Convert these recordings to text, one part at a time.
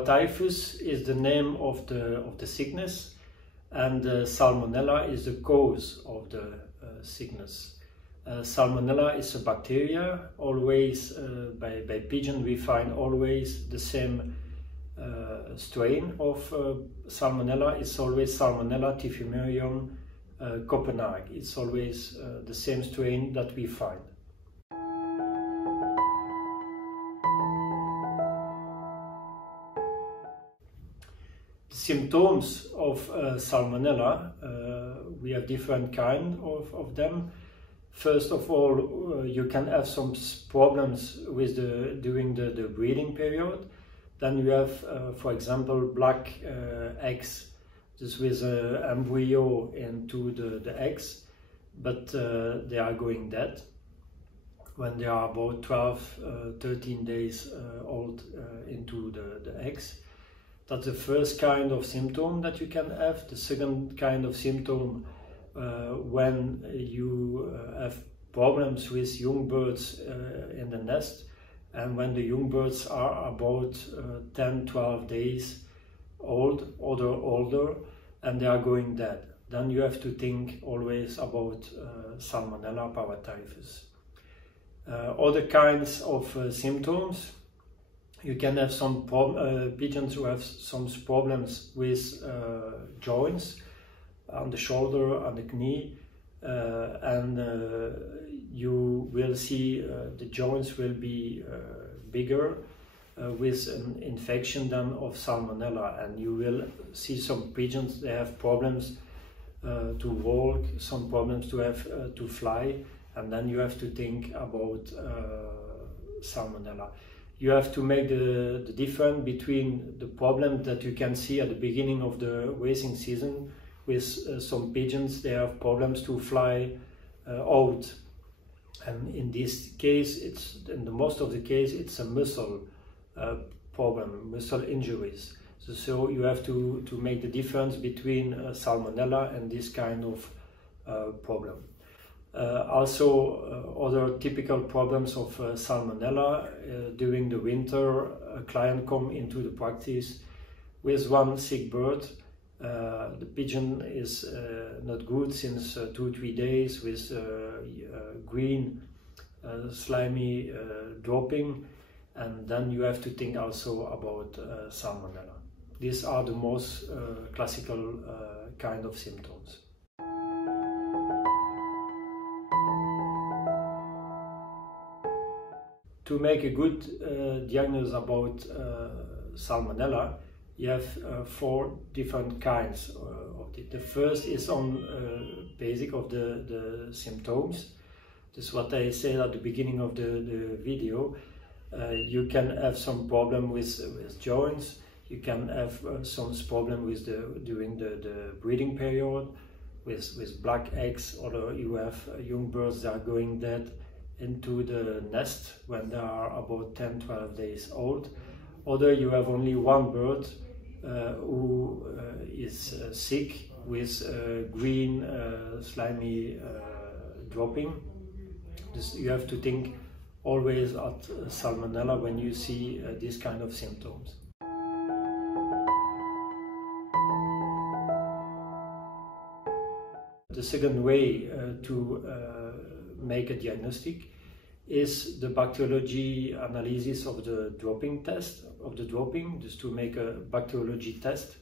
Paratyphus is the name of the sickness, and Salmonella is the cause of the sickness. Salmonella is a bacteria. Always by pigeon we find always the same strain of Salmonella. It's always Salmonella typhimurium Copenhagen. It's always the same strain that we find. The symptoms of Salmonella, we have different kinds of them. First of all, you can have some problems with during the breeding period. Then you have, for example, black eggs, just with an embryo into the eggs, but they are going dead when they are about 12-13 days old into the eggs. That's the first kind of symptom that you can have. The second kind of symptom, when you have problems with young birds in the nest, and when the young birds are about 10-12 days old or older and they are going dead, then you have to think always about Salmonella paratyphus. Other kinds of symptoms, you can have some pigeons who have some problems with joints on the shoulder, on the knee, and you will see the joints will be bigger with an infection then of Salmonella, and you will see some pigeons, they have problems to walk, some problems to have to fly, and then you have to think about Salmonella. You have to make the difference between the problem that you can see at the beginning of the racing season with some pigeons, they have problems to fly out, and in this case, in the most of the case, it's a muscle problem, muscle injuries. So you have to make the difference between Salmonella and this kind of problem. Also, other typical problems of Salmonella, during the winter, a client come into the practice with one sick bird. The pigeon is not good since 2-3 days with green, slimy dropping, and then you have to think also about Salmonella. These are the most classical kind of symptoms. To make a good diagnosis about Salmonella, you have 4 different kinds of it. The first is on basic of the symptoms. This is what I said at the beginning of the video. You can have some problem with joints. You can have some problem with during the breeding period with black eggs, or you have young birds that are going dead into the nest when they are about 10-12 days old. Or you have only one bird who is sick with green slimy dropping. You have to think always at Salmonella when you see these kind of symptoms. The second way to make a diagnostic is the bacteriology analysis of the dropping test, just to make a bacteriology test.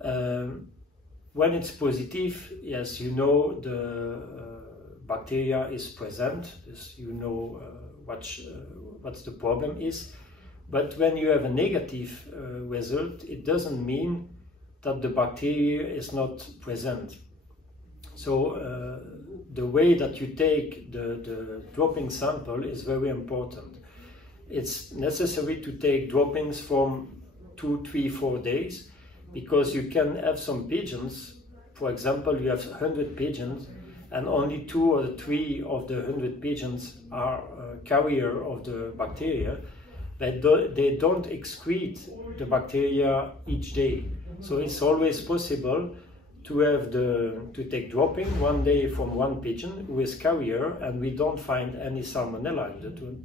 When it's positive, yes, you know the bacteria is present, yes, you know what's the problem is. But when you have a negative result, it doesn't mean that the bacteria is not present. So the way that you take the dropping sample is very important. It's necessary to take droppings from 2, 3, 4 days, because you can have some pigeons, for example, you have 100 pigeons, and only 2 or 3 of the 100 pigeons are carrier of the bacteria. They don't excrete the bacteria each day. So it's always possible to have to take dropping one day from one pigeon who is carrier, and we don't find any Salmonella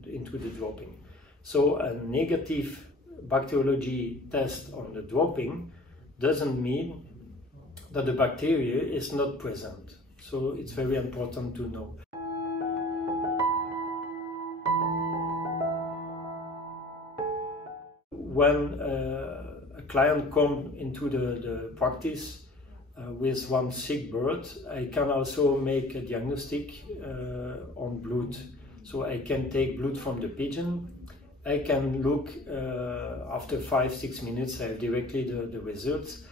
into the dropping. So a negative bacteriology test on the dropping doesn't mean that the bacteria is not present. So it's very important to know. When a client comes into the practice with one sick bird, I can also make a diagnostic on blood. So I can take blood from the pigeon. I can look after 5-6 minutes, I have directly the results,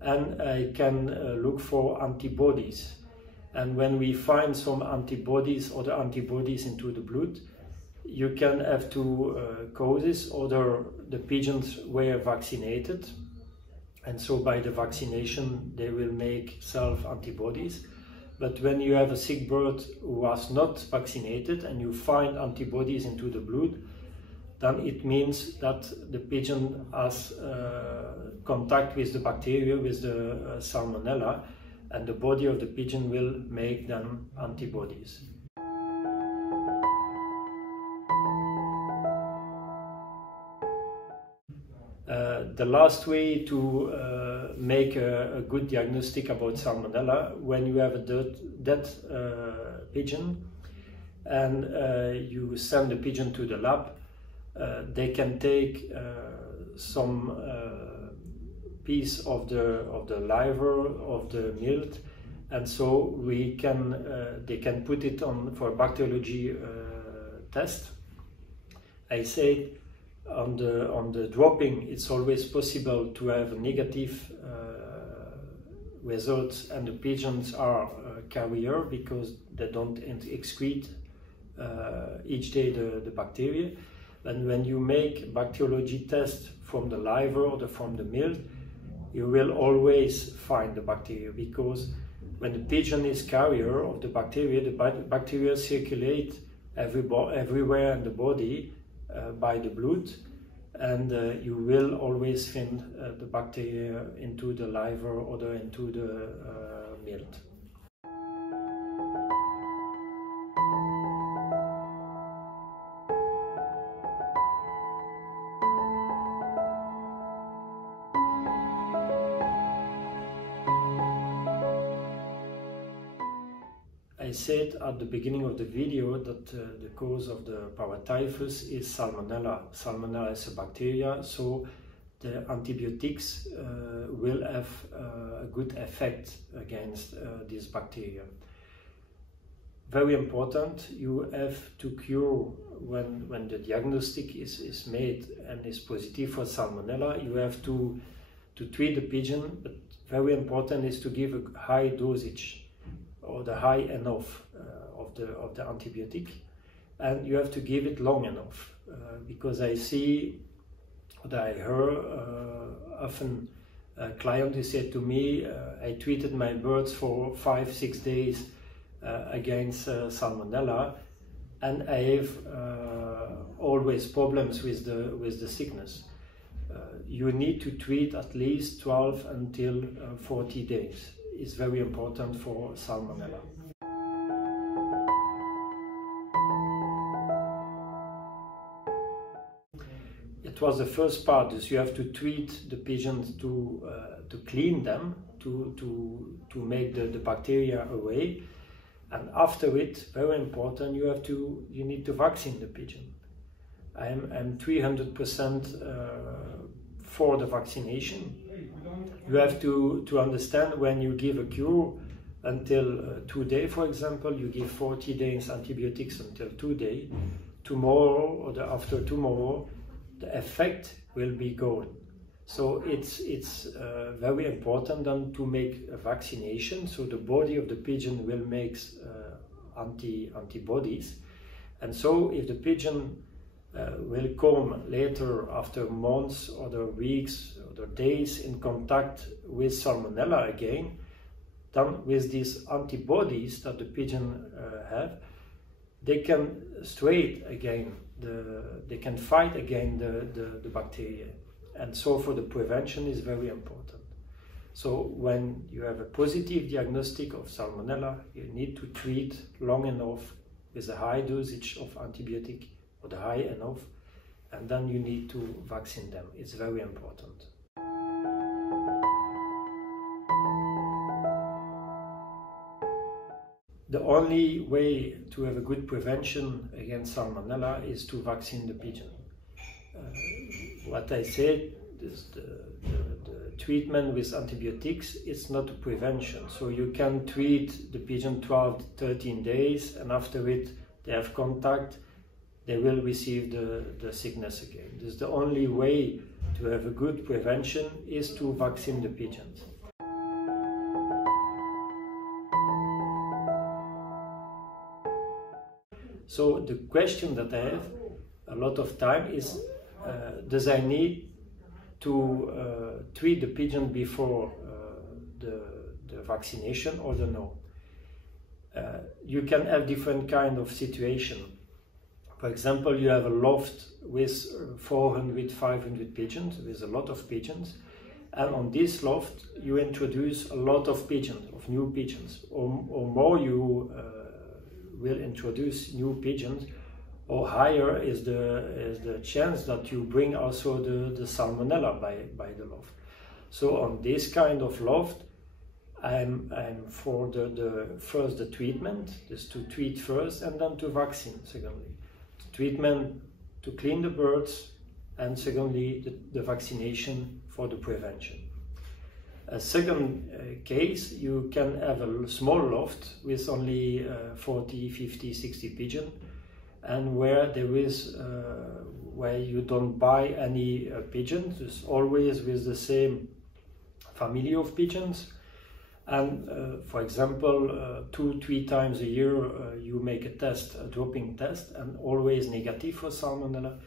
and I can look for antibodies. And when we find some antibodies or the antibodies into the blood, you can have two causes. Either the pigeons were vaccinated, and so by the vaccination they will make self-antibodies. But when you have a sick bird who was not vaccinated and you find antibodies into the blood, then it means that the pigeon has contact with the bacteria, with the Salmonella, and the body of the pigeon will make then antibodies. The last way to make a good diagnostic about Salmonella, when you have a dead pigeon and you send the pigeon to the lab, they can take some piece of the liver, of the milt, and so we can they can put it on for a bacteriology test. I said on the dropping, it's always possible to have negative results, and the pigeons are carrier because they don't excrete each day the bacteria. And when you make bacteriology test from the liver or from the milt, you will always find the bacteria, because when the pigeon is carrier of the bacteria circulate everywhere in the body by the blood, and you will always find the bacteria into the liver or into the milt. I said at the beginning of the video that the cause of the paratyphus is Salmonella. Salmonella is a bacteria, so the antibiotics will have a good effect against this bacteria. Very important, you have to cure when the diagnostic is made and is positive for Salmonella. You have to treat the pigeon, but very important is to give a high dosage, or the high enough of the antibiotic, and you have to give it long enough, because I see that I heard often a client who said to me, I treated my birds for 5-6 days against Salmonella, and I have always problems with the sickness. You need to treat at least 12 until 40 days. Is very important for Salmonella. It was the first part, is you have to treat the pigeons to clean them, to make the bacteria away, and after it, very important, you need to vaccine the pigeon. I'm 300% for the vaccination. You have to understand, when you give a cure until 2 days, for example, you give 40 days antibiotics until 2 days. Tomorrow or the after tomorrow, the effect will be gone. So it's very important then to make a vaccination, so the body of the pigeon will make antibodies, and so if the pigeon will come later after months or the weeks or the days in contact with Salmonella again, then with these antibodies that the pigeon have, they can they can fight again the bacteria, and so for the prevention is very important. So when you have a positive diagnostic of Salmonella, you need to treat long enough with a high dosage of antibiotic, or the high enough, and then you need to vaccine them. It's very important. The only way to have a good prevention against Salmonella is to vaccine the pigeon. What I said is the treatment with antibiotics is not a prevention. So you can treat the pigeon 12 to 13 days, and after it they have contact, they will receive the sickness again. This is the only way to have a good prevention, is to vaccine the pigeons. So the question that I have a lot of time is, does I need to treat the pigeon before the vaccination or no? You can have different kind of situation. For example, you have a loft with 400, 500 pigeons, with a lot of pigeons, and on this loft you introduce a lot of pigeons, of new pigeons, or more you will introduce new pigeons, or higher is the chance that you bring also the Salmonella by the loft. So on this kind of loft, I'm for the treatment, is to treat first and then to vaccine secondly. The treatment to clean the birds, and secondly the vaccination for the prevention. A second case, you can have a small loft with only 40, 50, 60 pigeons, and where there is where you don't buy any pigeons, it's always with the same family of pigeons, and for example 2-3 times a year you make a test, a dropping test, and always negative for Salmonella.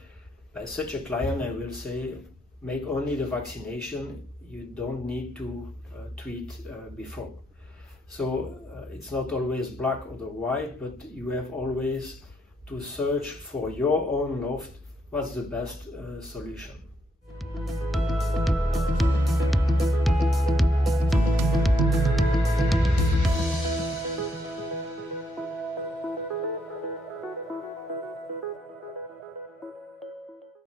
By such a client I will say, make only the vaccination, you don't need to treat before. So it's not always black or the white, but you have always to search for your own loft what's the best solution.